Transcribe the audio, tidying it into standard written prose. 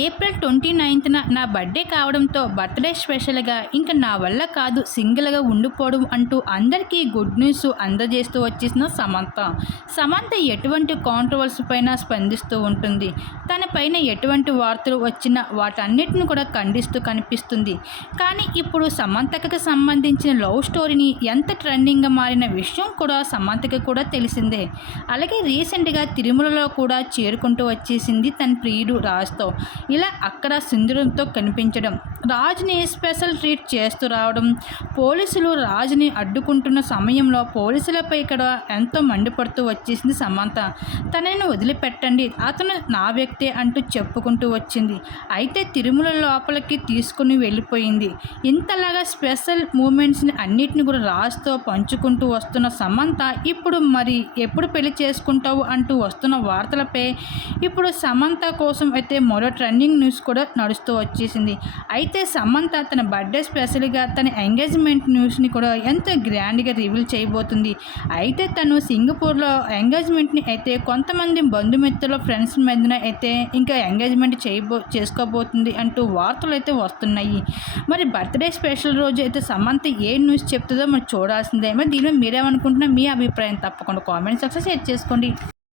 April 29న నా birthday కావడంతో birthday స్పెషల్గా ఇంకా నా వల్ల కాదు సింగిల్గా ఉండిపోవడం అంటూ అందరికీ గుడ్ న్యూస్ అందజేస్తూ వచ్చేసిన సమంత ఎటువంటి కాంట్రవర్సీ పైన స్పందిస్తూ ఉంటుంది. తన పైన ఎటువంటి వార్తలు వచ్చినా వాటన్నిటిని కూడా ఖండిస్తూ కనిపిస్తుంది. కానీ ఇప్పుడు సమంతకి సంబంధించిన లవ్ స్టోరీని ఎంత ట్రెండింగ్గా మారిన విషయం కూడా సమంతకి కూడా తెలిసిందే. అలాగే రీసెంట్గా తిరుమలలో కూడా చేరుకుంటూ వచ్చేసింది తన ప్రియుడు రాజ్తో. ఇలా అక్కడ సింధూరంతో కనిపించడం, రాజ్ని స్పెషల్ ట్రీట్ చేస్తూ రావడం, పోలీసులు రాజ్ని అడ్డుకుంటున్న సమయంలో పోలీసులపై ఇక్కడ ఎంతో మండిపడుతూ వచ్చేసింది సమంత. తనని వదిలిపెట్టండి, అతను నా వ్యక్తే అంటూ చెప్పుకుంటూ వచ్చింది. అయితే తిరుమల లోపలికి తీసుకుని వెళ్ళిపోయింది. ఇంతలాగా స్పెషల్ మూమెంట్స్ని అన్నిటిని కూడా రాజ్తో పంచుకుంటూ వస్తున్న సమంత ఇప్పుడు మరి ఎప్పుడు పెళ్లి చేసుకుంటావు అంటూ వస్తున్న వార్తలపై ఇప్పుడు సమంత కోసం అయితే మరో ట్రెండింగ్ న్యూస్ కూడా నడుస్తూ వచ్చేసింది. అయితే సమంత తన బర్త్డే స్పెషల్గా తన ఎంగేజ్మెంట్ న్యూస్ని కూడా ఎంతో గ్రాండ్గా రివీల్ చేయబోతుంది. అయితే తను సింగపూర్లో ఎంగేజ్మెంట్ని అయితే కొంతమంది బంధుమిత్రుల ఫ్రెండ్స్ మధ్యన అయితే ఇంకా ఎంగేజ్మెంట్ చేసుకోబోతుంది అంటూ వార్తలు అయితే వస్తున్నాయి. మరి బర్త్డే స్పెషల్ రోజు అయితే సమంత ఏ న్యూస్ చెప్తుందో మరి చూడాల్సిందే. మరి దీనిలో మీరేమనుకుంటున్నా, మీ అభిప్రాయం తప్పకుండా కామెంట్ సెక్షన్లో షేర్ చేసుకోండి.